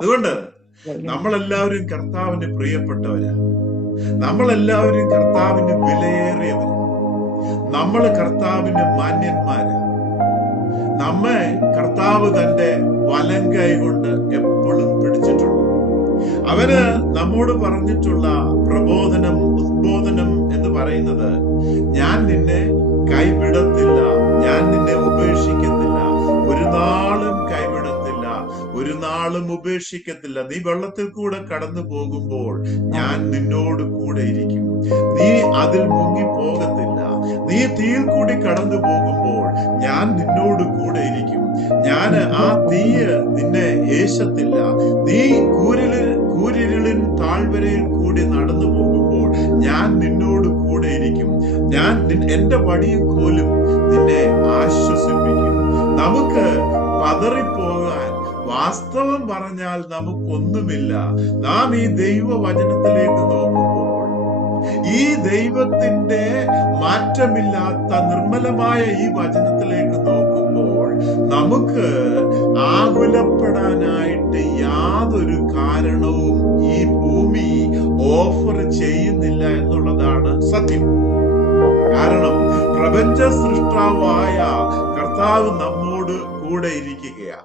അതുകൊണ്ട് Hallelujah. നമ്മളെല്ലാവരും കർത്താവിന് പ്രിയപ്പെട്ടവരാ. നമ്മളെല്ലാവരും കർത്താവിന് വിലയേറിയവരാ. നമ്മൾ കർത്താവിന് മാന്യന്മാരാ. നമ്മെ കർത്താവ് തന്റെ വലം കൈ കൊണ്ട് എപ്പോഴും പിടിച്ചിട്ടുണ്ട്. അവര് നമ്മോട് പറഞ്ഞിട്ടുള്ള പ്രബോധനം, ഉദ്ബോധനം എന്ന് പറയുന്നത്, ഞാൻ നിന്നെ കൈവിടത്തില്ല, ഞാൻ നിന്നെ ഉപേക്ഷിക്കത്തില്ല, ഒരു നാളും കൈവിടത്തില്ല, ഒരു നാളും ഉപേക്ഷിക്കത്തില്ല. നീ വെള്ളത്തിൽ കൂടെ കടന്നു പോകുമ്പോൾ ഞാൻ നിന്നോട് കൂടെ ഇരിക്കും. നീ അതിൽ മുങ്ങിപ്പോകത്തില്ല. നീ തീയിൽ കൂടി കടന്നു പോകുമ്പോൾ ഞാൻ നിന്നോട് കൂടെ ഇരിക്കും. ഞാൻ ആ തീയ് നിന്നെ ഏശത്തില്ല. നീ കൂരിരുളിൻ താഴ്വരയിൽ കൂടി നടന്നു പോകുമ്പോൾ ഞാൻ നിന്നോട് കൂടെ ഇരിക്കും. ഞാൻ എന്റെ വടിയും കോലും നിന്നെ ആശ്വസിപ്പിക്കും. നമുക്ക് പതറിപ്പോകാൻ, വാസ്തവം പറഞ്ഞാൽ നമുക്കൊന്നുമില്ല. നാം ഈ ദൈവവചനത്തിലേക്ക് നോക്കുമ്പോൾ, ഈ ദൈവത്തിന്റെ മാറ്റമില്ലാത്ത നിർമ്മലമായ ഈ വചനത്തിലേക്ക് നോക്കുമ്പോൾ നമുക്ക് ആകുലപ്പെടാനായിട്ട് യാതൊരു കാരണവും ഈ ഭൂമി ഓഫർ ചെയ്യുന്നില്ല എന്നുള്ളതാണ് സത്യം. കാരണം പ്രപഞ്ച സൃഷ്ടാവായ കർത്താവ് നമ്മോട് കൂടെ ഇരിക്കുകയാ.